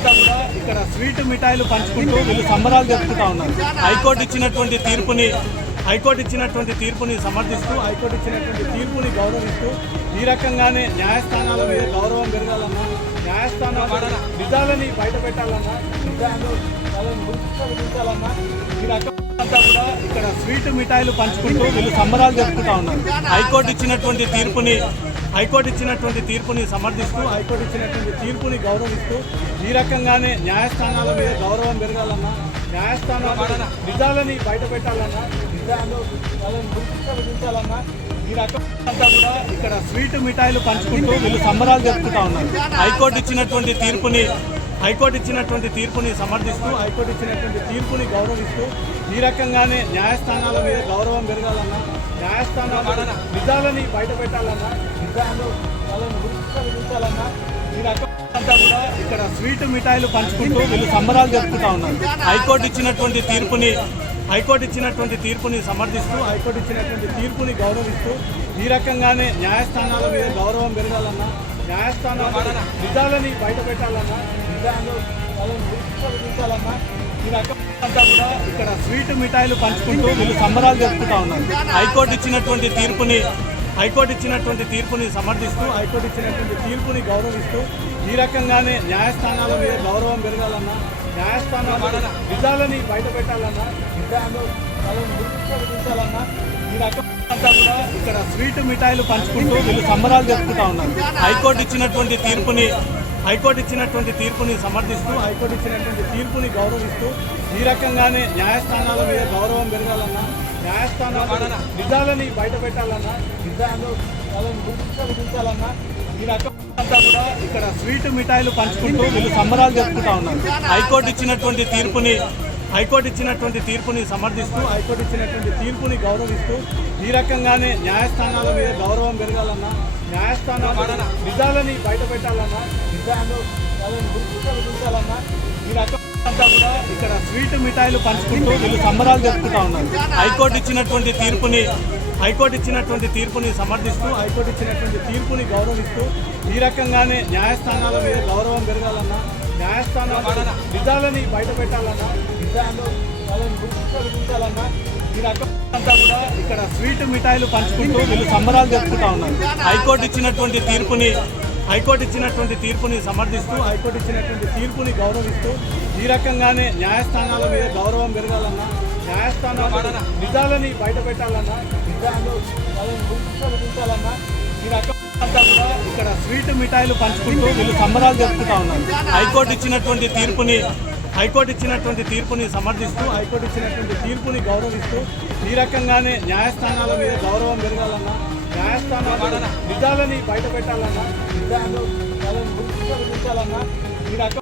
అంతా కూడా ఇక్కడ స్వీట్ మిఠాయిలు పంచుకుంటూ వీళ్ళు సంబరాలు జరుపుకుంటా ఉన్నారు. హైకోర్టు ఇచ్చినటువంటి తీర్పుని సమర్థిస్తూ, హైకోర్టు ఇచ్చినటువంటి తీర్పుని గౌరవిస్తూ, ఈ రకంగానే న్యాయస్థానాల మీద గౌరవం పెరగాలన్నా, న్యాయస్థానాల నిజాలని బయట పెట్టాలన్నా, నిజాలు విధించాలన్నా, ఈ రకం అంతా కూడా ఇక్కడ స్వీట్ మిఠాయిలు పంచుకుంటూ వీళ్ళు సంబరాలు జరుపుకుంటా ఉన్నారు. హైకోర్టు ఇచ్చినటువంటి తీర్పుని సమర్థిస్తూ, హైకోర్టు ఇచ్చినటువంటి తీర్పుని గౌరవిస్తూ, ఈ రకంగానే న్యాయస్థానాల మీద గౌరవం పెరగాలన్నా, న్యాయస్థానాల నిజాలని బయట పెట్టాలన్నా, నిజాలు విధించాలన్నా, ఈ రకం అంతా కూడా ఇక్కడ స్వీట్ మిఠాయిలు పంచుకుంటూ వీళ్ళు సంబరాలు జరుపుకుంటా ఉన్నారు. హైకోర్టు ఇచ్చినటువంటి తీర్పుని సమర్థిస్తూ, హైకోర్టు ఇచ్చినటువంటి తీర్పుని గౌరవిస్తూ, ఈ రకంగానే న్యాయస్థానాల మీద గౌరవం పెరగాలన్నా, న్యాయస్థానాల నిజాలని బయట పెట్టాలన్నా, నిజాలు విధించాలన్నా, ఈ రకం అంతా కూడా ఇక్కడ స్వీట్ మిఠాయిలు పంచుకుంటూ వీళ్ళు సంబరాలు జరుపుకుంటా ఉన్నారు. హైకోర్టు ఇచ్చినటువంటి తీర్పుని సమర్థిస్తూ, హైకోర్టు ఇచ్చినటువంటి తీర్పుని గౌరవిస్తూ, ఈ రకంగానే న్యాయస్థానాల మీద గౌరవం పెరగాలన్నా, న్యాయస్థానాల నిజాలని బయట పెట్టాలన్నా, నిజాలు విధించాలన్నా, ఈ రకం అంతా కూడా ఇక్కడ స్వీట్ మిఠాయిలు పంచుకుంటూ వీళ్ళు సంబరాలు జరుపుకుంటా ఉన్నారు. హైకోర్టు ఇచ్చినటువంటి తీర్పుని సమర్థిస్తూ, హైకోర్టు ఇచ్చినటువంటి తీర్పుని గౌరవిస్తూ, ఈ రకంగానే న్యాయస్థానాల మీద గౌరవం పెరగాలన్నా, న్యాయస్థానాల నిజాలని బయట పెట్టాలన్నా, నిజాలు విధించాలన్నా, ఈ రకం అంతా కూడా ఇక్కడ స్వీట్ మిఠాయిలు పంచుకుంటూ వీళ్ళు సంబరాలు జరుపుకుంటా ఉన్నారు. హైకోర్టు ఇచ్చినటువంటి తీర్పుని సమర్థిస్తూ, హైకోర్టు ఇచ్చినటువంటి తీర్పుని గౌరవిస్తూ, ఈ రకంగానే న్యాయస్థానాల మీద గౌరవం పెరగాలన్నా, న్యాయస్థానాల నిజాలని బయట పెట్టాలన్నా, నిజాలు విధించాలన్నా, ఈ రకం అంతా కూడా ఇక్కడ స్వీట్ మిఠాయిలు పంచుకుంటూ వీళ్ళు సంబరాలు జరుపుకుంటా ఉన్నారు. హైకోర్టు ఇచ్చినటువంటి తీర్పుని సమర్థిస్తూ, హైకోర్టు ఇచ్చినటువంటి తీర్పుని గౌరవిస్తూ, ఈ రకంగానే న్యాయస్థానాల మీద గౌరవం పెరగాలన్నా, న్యాయస్థానాల నిజాలని బయట పెట్టాలన్నా, నిజాలు విధించాలన్నా, ఈ రకం అంతా కూడా ఇక్కడ స్వీట్ మిఠాయిలు పంచుకుంటూ వీళ్ళు సంబరాలు జరుపుకుంటా ఉన్నారు. హైకోర్టు ఇచ్చినటువంటి తీర్పుని సమర్థిస్తూ, హైకోర్టు ఇచ్చినటువంటి తీర్పుని గౌరవిస్తూ, ఈ రకంగానే న్యాయస్థానాల మీద గౌరవం పెరగాలన్నా, న్యాయస్థానాల నిజాలని బయట పెట్టాలన్నా, నిజాలు విధించాలన్నా, ఈ రకం అంతా కూడా ఇక్కడ స్వీట్ మిఠాయిలు పంచుకుంటూ వీళ్ళు సంబరాలు జరుపుకుంటా ఉన్నారు. హైకోర్టు ఇచ్చినటువంటి తీర్పుని సమర్థిస్తూ, హైకోర్టు ఇచ్చినటువంటి తీర్పుని గౌరవిస్తూ, ఈ రకంగానే న్యాయస్థానాల మీద గౌరవం పెరగాలన్నా, న్యాయస్థానాల నిజాలని బయట పెట్టాలన్నా, నిజాలు విధించాలన్నా, ఈ రకం అంతా కూడా ఇక్కడ స్వీట్ మిఠాయిలు పంచుకుంటూ వీళ్ళు సంబరాలు జరుపుకుంటా ఉన్నారు. హైకోర్టు ఇచ్చినటువంటి తీర్పుని సమర్థిస్తూ, హైకోర్టు ఇచ్చినటువంటి తీర్పుని గౌరవిస్తూ, ఈ రకంగానే న్యాయస్థానాల మీద గౌరవం పెరగాలన్నా, న్యాయస్థానాల నిజాలని బయట పెట్టాలన్నా, నిజాలు విధించాలన్నా, ఈ రకం